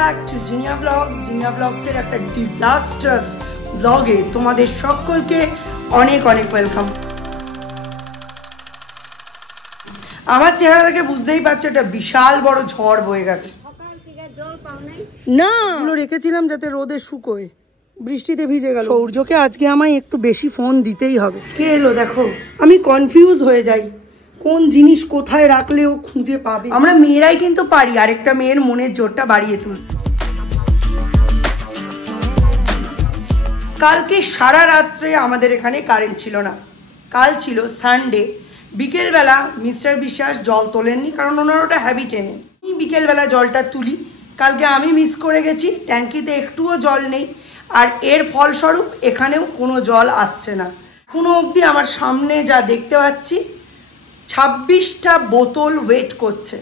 Back to Zinnia blog. Zinnia ব্লগসের একটা disastrous ব্লগে তোমাদের সকলকে অনেক অনেক ওয়েলকাম। আমার চেহারা দেখে বুঝতেই পারছো একটা বিশাল বড় ঝড় বয়ে গেছে। না এগুলো রেখেছিলাম যাতে রোদে শুকোয়, বৃষ্টিতে ভিজে গেল। সৌর্যকে আজকে আমায় একটু বেশি ফোন দিতেই হবে। কে এলো দেখো, আমি কনফিউজ হয়ে যাই কোন জিনিস কোথায় রাখলে ও খুঁজে পাবে। আমরা মেয়েরাই কিন্তু পারি আরেকটা মেয়ের মনের জোরটা বাড়িয়ে তুলতে। কালকে সারা রাত্রে আমাদের এখানে কারেন্ট ছিল না। কাল ছিল সানডে, বিকেলবেলা মিস্টার বিশ্বাস জল তোলেননি, কারণ ওনার ওটা হ্যাবিটে নেই। বিকেলবেলা জলটা তুলি, কালকে আমি মিস করে গেছি। ট্যাঙ্কিতে একটুও জল নেই, আর এর ফলস্বরূপ এখানেও কোনো জল আসছে না। এখনো অবধি আমার সামনে যা দেখতে পাচ্ছি 26টা বোতল ওয়েট করছে।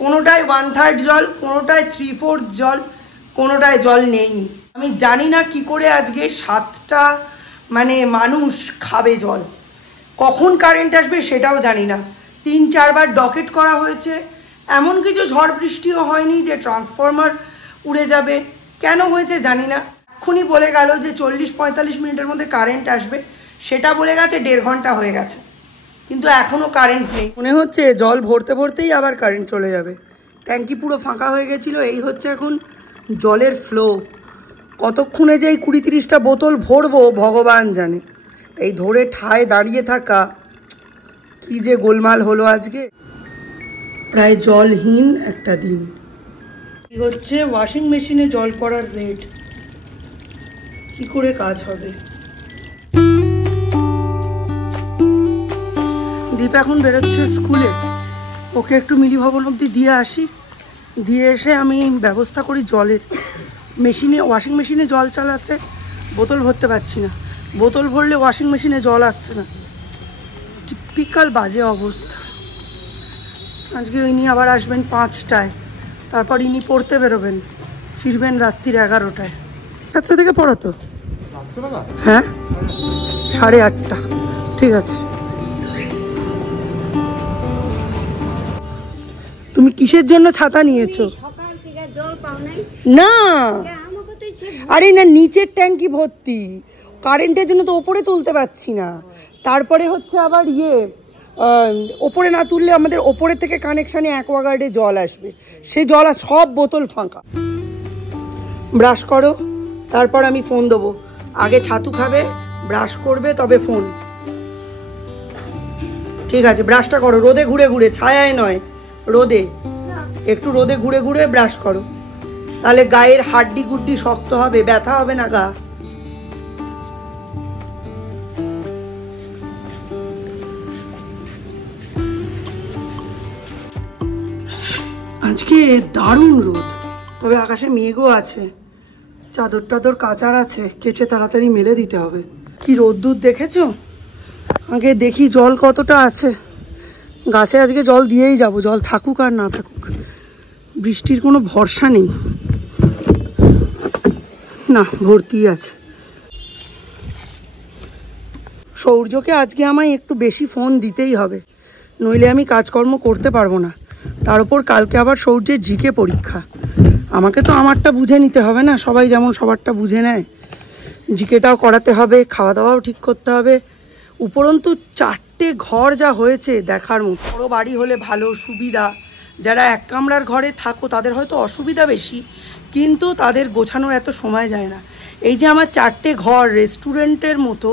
কোনোটায় 1/3 জল, কোনোটায় 3/4 জল, কোনোটায় জল নেই। আমি জানি না কি করে আজকে 7টা মানুষ খাবে জল। কখন কারেন্ট আসবে সেটাও জানি না। 3-4 বার ডকেট করা হয়েছে, এমন কিছু ঝড় বৃষ্টিও হয়নি যে ট্রান্সফরমার উড়ে যাবে। কেন হয়েছে জানি না। এক্ষুনি বলে গেল যে 40-45 মিনিটের মধ্যে কারেন্ট আসবে, সেটা বলে গেছে 1.5 ঘন্টা হয়ে গেছে, কিন্তু এখনও কারেন্ট নেই। মনে হচ্ছে জল ভরতে ভরতেই আবার কারেন্ট চলে যাবে। ট্যাঙ্কি পুরো ফাঁকা হয়ে গেছিলো, এই হচ্ছে এখন জলের ফ্লো। কতক্ষণে যে এই 20-30টা বোতল ভরবো ভগবান জানে। এই ধরে ঠায় দাঁড়িয়ে থাকা কি যে গোলমাল হলো আজকে। প্রায় জলহীন একটা দিন। কি হচ্ছে ওয়াশিং মেশিনে জল পড়ার রেট, কি করে কাজ হবে। দীপ এখন বেরোচ্ছে স্কুলে, ওকে একটু মিলি ভবন অবধি দিয়ে আসি, দিয়ে এসে আমি ব্যবস্থা করি জলের। ওয়াশিং মেশিনে জল চালাতে বোতল ভরতে পারছি না, বোতল ভরলে ওয়াশিং মেশিনে জল আসছে না। টিপিক্যাল বাজে অবস্থা। আজকে ইনি আবার আসবেন 5টায়, তারপর ইনি পড়তে বেরোবেন, ফিরবেন রাত্রির 11টায়। আচ্ছা থেকে পড়ো তো? হ্যাঁ 8:30, ঠিক আছে। তুমি কিসের জন্য ছাতা নিয়েছো? না আরে না, নিচের ট্যাঙ্কি ভর্তি, কারেন্টের জন্য তো ওপরে তুলতে পারছি না। তারপরে হচ্ছে আবার ওপরে না তুললে আমাদের ওপরে থেকে কানেকশানে অ্যাকোয়াগার্ডে জল আসবে, সেই জল আর সব বোতল ফাঁকা। ব্রাশ করো, তারপর আমি ফোন দেবো। আগে ছাতু খাবে, ব্রাশ করবে, তবে ফোন। ঠিক আছে, ব্রাশটা করো রোদে ঘুরে ঘুরে, ছায়ায় নয়, রোদে। একটু রোদে ঘুরে ঘুরে ব্রাশ করো, তাহলে গায়ের হাড্ডি গুড্ডি শক্ত হবে, ব্যথা হবে না গা। আজকে দারুণ রোদ, তবে আকাশে মেঘও আছে। চাদর টাদর কাচার আছে, কেচে তাড়াতাড়ি মেলে দিতে হবে। কি রোদ্দুর দেখেছো? আগে দেখি জল কতটা আছে। গাছে আজকে জল দিয়েই যাব, জল থাকুক আর না থাকুক। বৃষ্টির কোনো ভরসা নেই, না ভর্তি আছে। সৌর্যকে আজকে আমায় একটু বেশি ফোন দিতেই হবে, নইলে আমি কাজকর্ম করতে পারবো না। তার উপর কালকে আবার সৌর্যের জিকে পরীক্ষা। আমাকে তো আমারটা বুঝে নিতে হবে না, সবাই যেমন সবারটা বুঝে নেয়। জিকেটাও করাতে হবে, খাওয়া দাওয়াও ঠিক করতে হবে। উপরন্তু 4টে ঘর যা হয়েছে দেখার মতো। বড় বাড়ি হলে ভালো সুবিধা, যারা 1 কামরার ঘরে থাকো তাদের হয়তো অসুবিধা বেশি, কিন্তু তাদের গোছানোর এত সময় যায় না। এই যে আমার 4টে ঘর রেস্টুরেন্টের মতো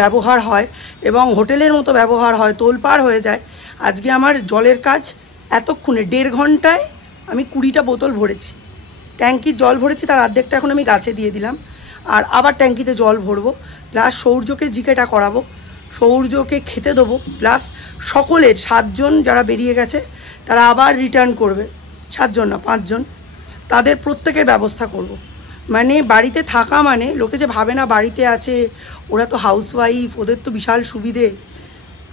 ব্যবহার হয় এবং হোটেলের মতো ব্যবহার হয়, তোলপাড় হয়ে যায়। আজকে আমার জলের কাজ এতক্ষণে 1.5 ঘন্টায় আমি 20টা বোতল ভরেছি। ট্যাঙ্কির জল ভরেছি, তার অর্ধেকটা এখন আমি গাছে দিয়ে দিলাম, আর আবার ট্যাঙ্কিতে জল ভরবো। প্লাস সৌর্যকে জিকেটা করাবো, সৌর্যকে খেতে দেবো, প্লাস সকলের 7 জন যারা বেরিয়ে গেছে তারা আবার রিটার্ন করবে। 7 জন না 5 জন, তাদের প্রত্যেকের ব্যবস্থা করব। বাড়িতে থাকা লোকে যে ভাবে না বাড়িতে আছে, ওরা তো হাউসওয়াইফ, ওদের তো বিশাল সুবিধে।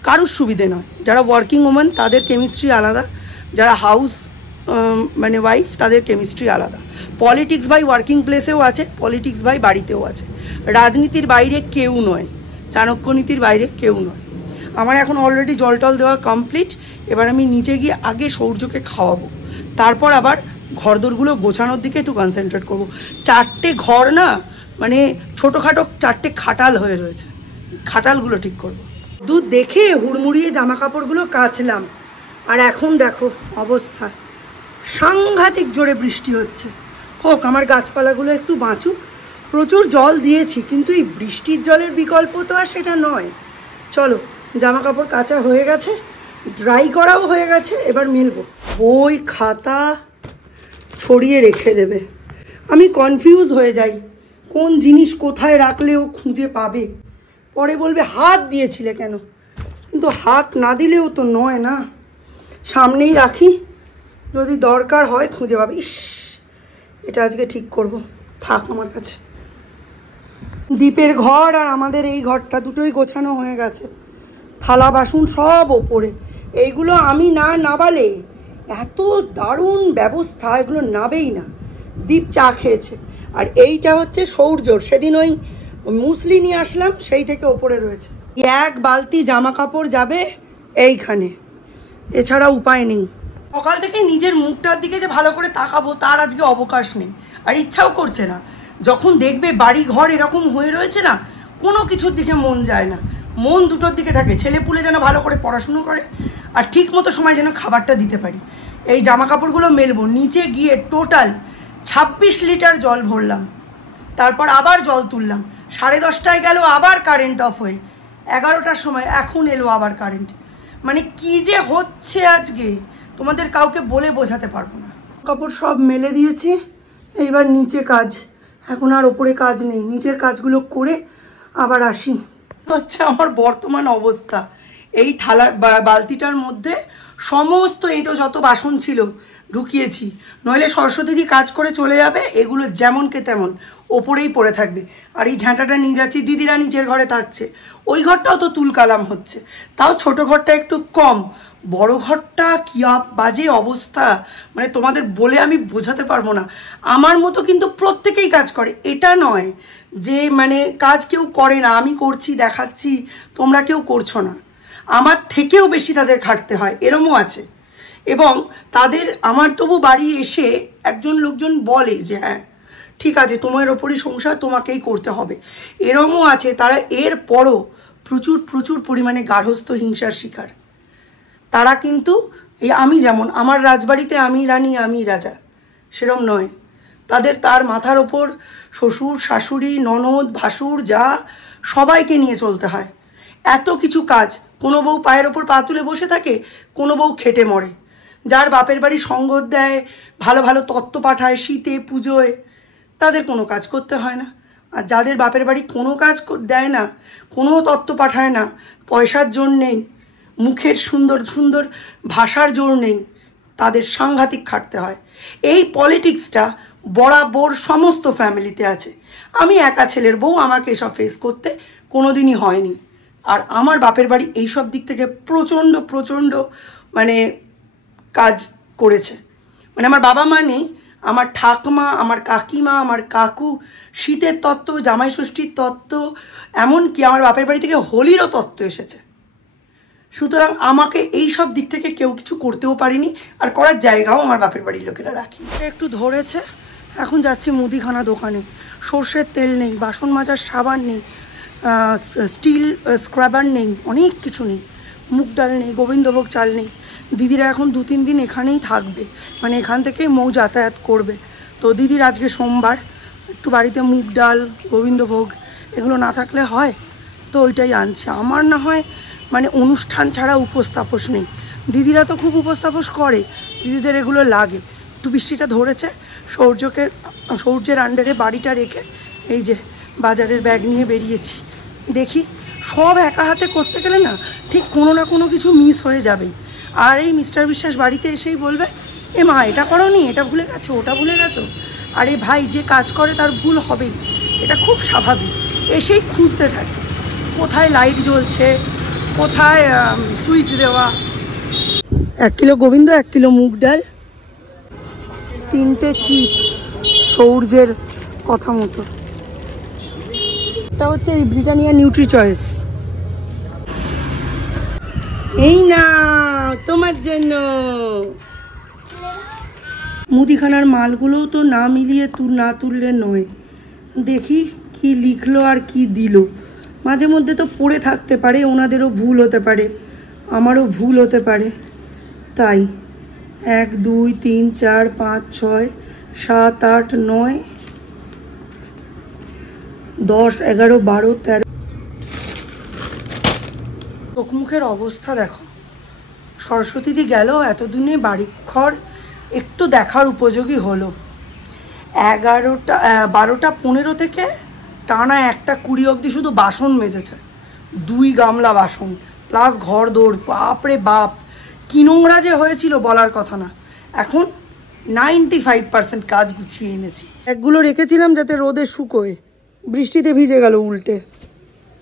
কারুর সুবিধে নয়। যারা ওয়ার্কিং ওম্যান তাদের কেমিস্ট্রি আলাদা, যারা হাউস ওয়াইফ তাদের কেমিস্ট্রি আলাদা। পলিটিক্স বাই ওয়ার্কিং প্লেসেও আছে, পলিটিক্স বাই বাড়িতেও আছে। রাজনীতির বাইরে কেউ নয়, চাণক্য নীতির বাইরে কেউ নয়। আমার এখন অলরেডি জল টল দেওয়া কমপ্লিট। এবার আমি নিচে গিয়ে আগে সৌর্যকে খাওয়াবো, তারপর আবার ঘরদোরগুলো গোছানোর দিকে একটু কনসেন্ট্রেট করব। 4টে ঘর না মানে ছোটোখাটো 4টে খাটাল হয়ে রয়েছে, খাটালগুলো ঠিক করব। দুধ দেখে হুড়মুড়িয়ে জামা কাপড়গুলো কাচলাম, আর এখন দেখো অবস্থা, সাংঘাতিক জোরে বৃষ্টি হচ্ছে। হোক, আমার গাছপালাগুলো একটু বাঁচুক। প্রচুর জল দিয়েছি, কিন্তু এই বৃষ্টির জলের বিকল্প তো আর সেটা নয়। চলো, জামা কাপড় কাচা হয়ে গেছে, ড্রাই করাও হয়ে গেছে, এবার মেলবো। বই খাতা ছড়িয়ে রেখে দেবে, আমি কনফিউজ হয়ে যাই কোন জিনিস কোথায় রাখলেও খুঁজে পাবে। পরে বলবে হাত দিয়েছিলে কেন, কিন্তু হাত না দিলেও তো নয় না, সামনেই রাখি, যদি দরকার হয় খুঁজে পাবে। ইস, এটা আজকে ঠিক করব, থাক আমার কাছে। দীপের ঘর আর আমাদের এই ঘরটা দুটোই গোছানো হয়ে গেছে, থালা বাসন সব ওপরে। এইগুলো আমি না নাবালে এত দারুণ ব্যবস্থা, এগুলো নাবেই না। দীপ চা খেয়েছে, আর এইটা হচ্ছে সৌর্যর, সেদিন ওই মুসলি নিয়ে আসলাম সেই থেকে ওপরে রয়েছে। এক বালতি জামা কাপড় যাবে এইখানে, এছাড়া উপায় নেই। সকাল থেকে নিজের মুখটার দিকে যে ভালো করে তাকাবো তার আজকে অবকাশ নেই, আর ইচ্ছাও করছে না। যখন দেখবে বাড়ি ঘর এরকম হয়ে রয়েছে না, কোনো কিছুর দিকে মন যায় না, মন দুটোর দিকে থাকে, ছেলে পুলে যেন ভালো করে পড়াশুনো করে আর ঠিক মতো সময় যেন খাবারটা দিতে পারি। এই জামা কাপড়গুলো মেলবো, নিচে গিয়ে টোটাল 26 লিটার জল ভরলাম, তারপর আবার জল তুললাম। 10:30টায় গেল আবার কারেন্ট অফ হয়ে, 11টার সময় এখন এলো আবার কারেন্ট। মানে কি যে হচ্ছে আজকে তোমাদের কাউকে বলে বোঝাতে পারবো না। কাপড় সব মেলে দিয়েছি, এইবার নিচে কাজ, এখন আর ওপরে কাজ নেই, নিচের কাজগুলো করে আবার আসি। হচ্ছে আমার বর্তমান অবস্থা। এই থালার বালতিটার মধ্যে সমস্ত এঁটো যত বাসন ছিল ঢুকিয়েছি, নইলে সরস্বতীদি কাজ করে চলে যাবে, এগুলো যেমনকে তেমন ওপরেই পড়ে থাকবে। আর এই ঝাঁটাটা নিয়ে যাচ্ছি, দিদিরা নিচের ঘরে থাকছে, ওই ঘরটাও তো তুলকালাম হচ্ছে, তাও ছোট ঘরটা একটু কম, বড় ঘরটা কি বাজে অবস্থা, মানে তোমাদের বলে আমি বোঝাতে পারবো না। আমার মতো কিন্তু প্রত্যেকেই কাজ করে, এটা নয় যে মানে কাজ কেউ করে না, আমি করছি দেখাচ্ছি তোমরা কেউ করছো না, আমার থেকেও বেশি তাদের খাটতে হয়, এরমও আছে। এবং তাদের আমার তবু বাড়ি এসে একজন লোকজন বলে যে হ্যাঁ ঠিক আছে, তোমার ওপরই সংসার, তোমাকেই করতে হবে, এরমও আছে। তারা এর পরও প্রচুর প্রচুর পরিমাণে গার্হস্থ্য হিংসার শিকার। তারা কিন্তু এই আমি যেমন আমার রাজবাড়িতে আমি রানী আমি রাজা, সেরম নয়, তার মাথার ওপর শ্বশুর শাশুড়ি ননদ ভাসুর যা সবাইকে নিয়ে চলতে হয়, এত কিছু কাজ। কোনো বউ পায়ের ওপর পা তুলে বসে থাকে, কোনো বউ খেটে মরে, যার বাপের বাড়ি সঙ্গত দেয়, ভালো ভালো তত্ত্ব পাঠায় শীতে পুজোয়, তাদের কোনো কাজ করতে হয় না। আর যাদের বাপের বাড়ি কোনো কাজ দেয় না, কোনো তত্ত্ব পাঠায় না, পয়সার জোর নেই, মুখের সুন্দর সুন্দর ভাষার জোর নেই, তাদের সাংঘাতিক খাটতে হয়। এই পলিটিক্সটা বরাবর সমস্ত ফ্যামিলিতে আছে। আমি একা ছেলের বউ, আমাকে এসব ফেস করতে কোনো দিনই হয়নি। আর আমার বাপের বাড়ি এইসব দিক থেকে প্রচণ্ড প্রচণ্ড মানে কাজ করেছে। মানে আমার বাবা মা নেই, আমার ঠাকমা, আমার কাকিমা, আমার কাকু শীতের তত্ত্ব, জামাই ষষ্ঠীর তত্ত্ব, এমনকি আমার বাপের বাড়ি থেকে হোলিরও তত্ত্ব এসেছে। সুতরাং আমাকে এই সব দিক থেকে কেউ কিছু করতেও পারিনি, আর করার জায়গাও আমার বাপের বাড়ির লোকেরা রাখি। একটু ধরেছে, এখন যাচ্ছি মুদিখানা দোকানে, সর্ষের তেল নেই, বাসন মাজার সাবান নেই, স্টিল স্ক্রাবার নেই, অনেক কিছু নেই, মুগ ডাল নেই, গোবিন্দভোগ চাল নেই। দিদিরা এখন 2-3 দিন এখানেই থাকবে, মানে এখান থেকেই মৌ যাতায়াত করবে। তো দিদির আজকে সোমবার, একটু বাড়িতে মুগ ডাল গোবিন্দভোগ এগুলো না থাকলে হয়, তো ওইটাই আনছে। আমার না হয় মানে অনুষ্ঠান ছাড়া উপস্থাপস নেই, দিদিরা তো খুব উপস্থাপস করে, দিদিদের এগুলো লাগে। একটু বৃষ্টিটা ধরেছে, সৌর্যের আন্ডারে বাড়িটা রেখে এই যে বাজারের ব্যাগ নিয়ে বেরিয়েছি। দেখি সব একা হাতে করতে গেলে না ঠিক কোনো না কোনো কিছু মিস হয়ে যাবেই। আর এই মিস্টার বিশ্বাস বাড়িতে এসেই বলবে, এ মা এটা করোনি, এটা ভুলে গেছো, ওটা ভুলে গেছো। আরে ভাই, যে কাজ করে তার ভুল হবেই, এটা খুব স্বাভাবিক। এসেই খুঁজতে থাকে কোথায় লাইট জ্বলছে, কোথায় সুইচ দেওয়া। 1 কিলো গোবিন্দ, 1 কিলো মুগ ডাল, 3টে চিপস সৌর্যের কথা মতো। এটা হচ্ছে এই ব্রিটানিয়া নিউট্রি চয়েস। এই না তোমার জন্য মুদিখানার মালগুলোও তো না মিলিয়ে না তুললে নয়। দেখি কি লিখলো আর কি দিল। মাঝে মধ্যে তো পড়ে থাকতে পারে, ওনাদেরও ভুল হতে পারে, আমারও ভুল হতে পারে। তাই 1 2 3 4 5 6 7 8 9 10 11 12 13। চোখ মুখের অবস্থা দেখো। সরস্বতীদি গেল, এতদিনে বাড়ি ঘর একটু দেখার উপযোগী হলো। 12টা 15 থেকে টানা 1টা 20 অবধি শুধু বাসন মেজেছে, 2 গামলা বাসন প্লাস ঘর দৌড়। বাপরে বাপ, কি নোংরা যে হয়েছিল বলার কথা না। এখন 95% কাজ গুছিয়ে এনেছি। একগুলো রেখেছিলাম যাতে রোদে শুকোয়, বৃষ্টিতে ভিজে গেল উল্টে।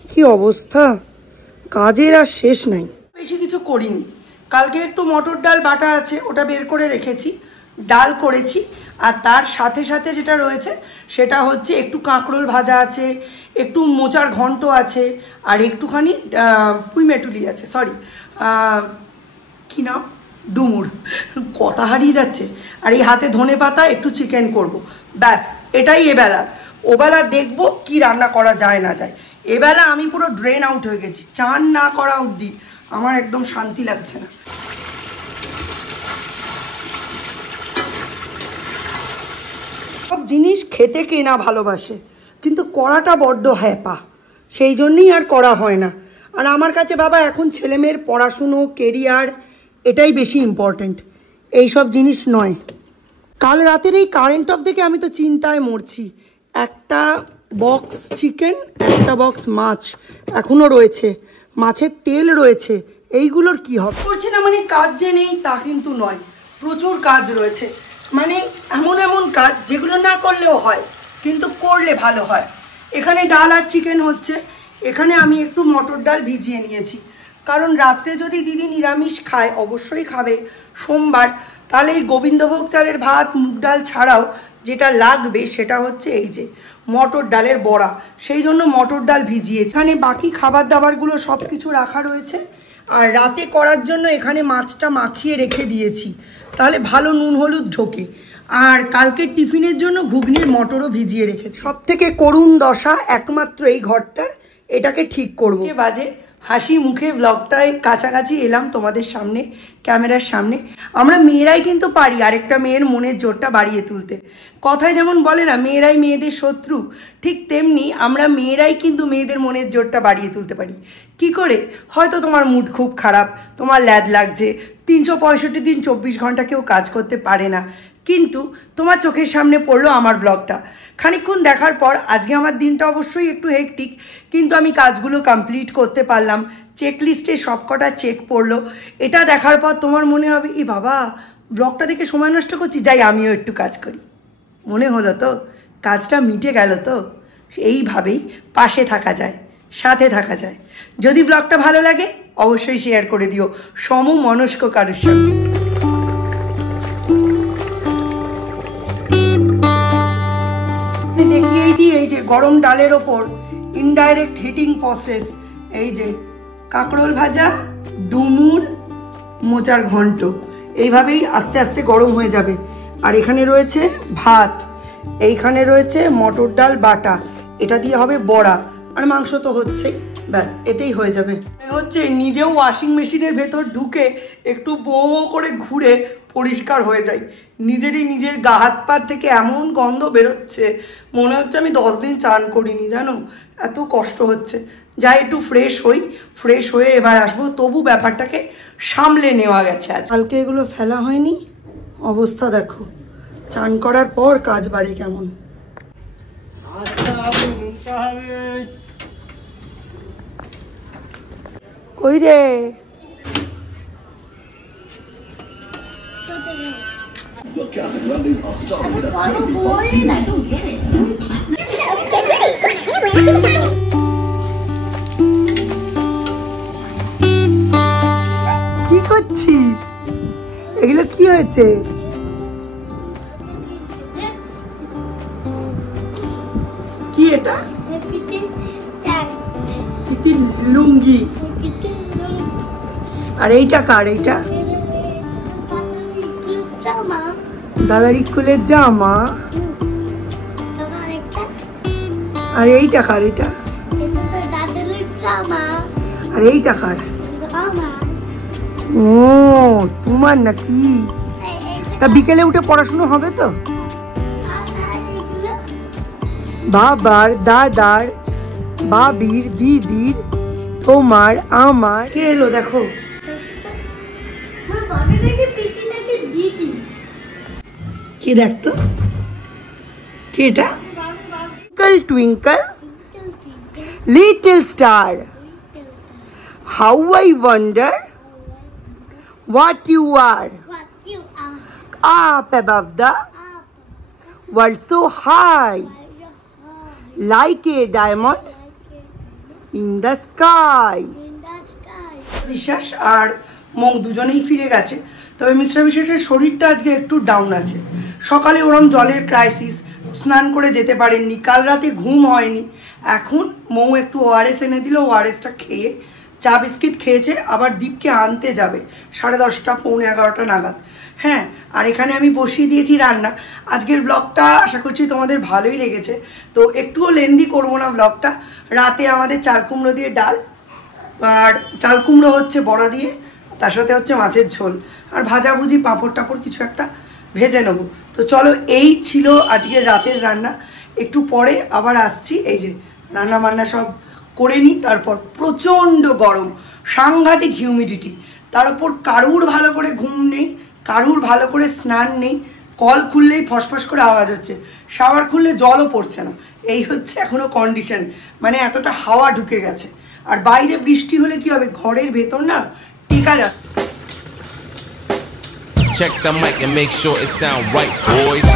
কি অবস্থা, কাজের আর শেষ নাই। বেশি কিছু করিনি। কালকে একটু মটর ডাল বাটা আছে, ওটা বের করে রেখেছি, ডাল করেছি। আর তার সাথে সাথে যেটা রয়েছে সেটা হচ্ছে একটু কাঁকরোল ভাজা আছে, একটু মোচার ঘন্ট আছে, আর একটুখানি পুঁই মেটুলি আছে, সরি কি নাম, ডুমুর, কথা হারিয়ে যাচ্ছে। আর এই হাতে ধনে পাতা, একটু চিকেন করব, ব্যাস এটাই এবেলার। ওবেলা দেখবো কি রান্না করা যায় না যায়। এবেলা আমি পুরো ড্রেন আউট হয়ে গেছি, চান না করা অবধি আমার একদম শান্তি লাগছে না। সব জিনিস খেতে কে না ভালোবাসে, কিন্তু করাটা বড্ড হ্যাপা, সেই জন্যই আর করা হয় না। আর আমার কাছে বাবা এখন ছেলেমেয়ের পড়াশুনো, কেরিয়ার, এটাই বেশি ইম্পর্টেন্ট, এইসব জিনিস নয়। কাল রাতের এই কারেন্ট অফ দেখে আমি তো চিন্তায় মরছি। একটা বক্স চিকেন, একটা বক্স মাছ এখনও রয়েছে, মাছের তেল রয়েছে, এইগুলোর কি হবে? করছি না মানে কাজ যে নেই তা কিন্তু নয়, প্রচুর কাজ রয়েছে। মানে এমন এমন কাজ যেগুলো না করলেও হয়, কিন্তু করলে ভালো হয়। এখানে ডাল আর চিকেন হচ্ছে, এখানে আমি একটু মটর ডাল ভিজিয়ে নিয়েছি, কারণ রাত্রে যদি দিদি নিরামিষ খায়, অবশ্যই খাবে সোমবার, তাহলে এই গোবিন্দভোগ চালের ভাত মুগ ডাল ছাড়াও যেটা লাগবে সেটা হচ্ছে এই যে মটর ডালের বড়া, সেই জন্য মটর ডাল ভিজিয়েছি। এখানে বাকি খাবার দাবারগুলো সব কিছু রাখা রয়েছে। আর রাতে করার জন্য এখানে মাছটা মাখিয়ে রেখে দিয়েছি, তাহলে ভালো নুন হলুদ ঢোকে। আর কালকের টিফিনের জন্য ঘুগনির মটরও ভিজিয়ে রেখেছি। সব থেকে করুণ দশা একমাত্র এই ঘরটার, এটাকে ঠিক করবো। বাজে হাসি মুখে ব্লগটায় কাছাকাছি এলাম তোমাদের সামনে, ক্যামেরার সামনে। আমরা মেয়েরাই কিন্তু পারি আরেকটা মেয়ের মনের জোরটা বাড়িয়ে তুলতে। কথায় যেমন বলে না মেয়েরাই মেয়েদের শত্রু, ঠিক তেমনি আমরা মেয়েরাই কিন্তু মেয়েদের মনের জোরটা বাড়িয়ে তুলতে পারি। কি করে? হয়তো তোমার মুড খুব খারাপ, তোমার ল্যাদ লাগছে, 365 দিন 24 ঘন্টা কেউ কাজ করতে পারে না, কিন্তু তোমার চোখের সামনে পড়লো আমার ব্লগটা। খানিকক্ষণ দেখার পর আজকে আমার দিনটা অবশ্যই একটু হেক্টিক, কিন্তু আমি কাজগুলো কমপ্লিট করতে পারলাম, চেকলিস্টে সব কটা চেক পড়লো। এটা দেখার পর তোমার মনে হবে ই বাবা, ব্লগটা দেখে সময় নষ্ট করছি, যাই আমিও একটু কাজ করি। মনে হলো তো, কাজটা মিটে গেল তো। এইভাবেই পাশে থাকা যায়, সাথে থাকা যায়। যদি ব্লগটা ভালো লাগে অবশ্যই শেয়ার করে দিও সমমনস্ক কারোর সঙ্গে। দেখিয়েই দিই এই যে গরম ডালের ওপর ইনডাইরেক্ট হিটিং প্রসেস। এই যে কাঁকরোল ভাজা, ডুমুর, মোচার ঘন্ট, এইভাবেই আস্তে আস্তে গরম হয়ে যাবে। আর এখানে রয়েছে ভাত, এইখানে রয়েছে মটর ডাল বাটা, এটা দিয়ে হবে বড়া, আর মাংস তো হচ্ছেই, ব্যাস এতেই হয়ে যাবে। হচ্ছে নিজেও ওয়াশিং মেশিনের ভেতর ঢুকে একটু বো করে ঘুরে পরিষ্কার হয়ে যায়। নিজের গা হাত পা থেকে এমন গন্ধ বেরোচ্ছে, মনে হচ্ছে আমি 10 দিন চান করিনি, জানো, এত কষ্ট হচ্ছে। যাই একটু ফ্রেশ হই, ফ্রেশ হয়ে এবার আসবো। তবু ব্যাপারটাকে সামলে নেওয়া গেছে। আজ কালকে এগুলো ফেলা হয়নি, অবস্থা দেখো। চান করার পর কাজ বাড়ে কেমন। কই রে? কি করছিস? এগুলো কি হয়েছে? কি এটা? লুঙ্গি। আর এইটা কার? এইটা দাদার স্কুলের জামা। আর এই টাকার এটা, আর এই টাকার ও তোমার নাকি? তা বিকেলে উঠে পড়াশুনো হবে তো? বাবার, দাদার, বাবির, দিদির, তোমার, আমার। কে এলো দেখো? কে দেখতো? কে এটা? Twinkle twinkle little star, how I wonder what you are up above the world so high like a diamond in the sky. বিশ্বাস আর মৌ দুজনেই ফিরে গেছে, তবে মিস্টার বিশ্বাসের শরীরটা আজকে একটু ডাউন আছে। সকালে ওরম জলের ক্রাইসিস, স্নান করে যেতে পারেননি, কাল রাতে ঘুম হয়নি। এখন মৌ একটু ওআরএস এনে দিল, ওআরএসটা খেয়ে চা বিস্কিট খেয়েছে। আবার দীপকে আনতে যাবে 10:30 পৌনে 11টা নাগাদ। হ্যাঁ, আর এখানে আমি বসিয়ে দিয়েছি রান্না। আজকের ব্লগটা আশা করছি তোমাদের ভালোই লেগেছে, তো একটুও লেন্দি করবো না ব্লগটা। রাতে আমাদের চাল কুমড়ো দিয়ে ডাল, আর চাল কুমড়ো হচ্ছে বড়া দিয়ে, তার সাথে হচ্ছে মাছের ঝোল, আর ভাজাভুজি পাঁপড় টাপড় কিছু একটা ভেজে নেবো। তো চলো, এই ছিল আজকের রাতের রান্না। একটু পরে আবার আসছি। এই যে রান্না বান্না সব করে নিই, তারপর প্রচণ্ড গরম, সাংঘাতিক হিউমিডিটি, তার উপর কারুর ভালো করে ঘুম নেই, কারুর ভালো করে স্নান নেই, কল খুললেই ফসফস করে আওয়াজ হচ্ছে, শাওয়ার খুললে জলও পড়ছে না। এই হচ্ছে এখনও কন্ডিশন, মানে এতটা হাওয়া ঢুকে গেছে। আর বাইরে বৃষ্টি হলে কি হবে, ঘরের ভেতর না টিকা যাচ্ছে। Check the mic and make sure it sound right, boys.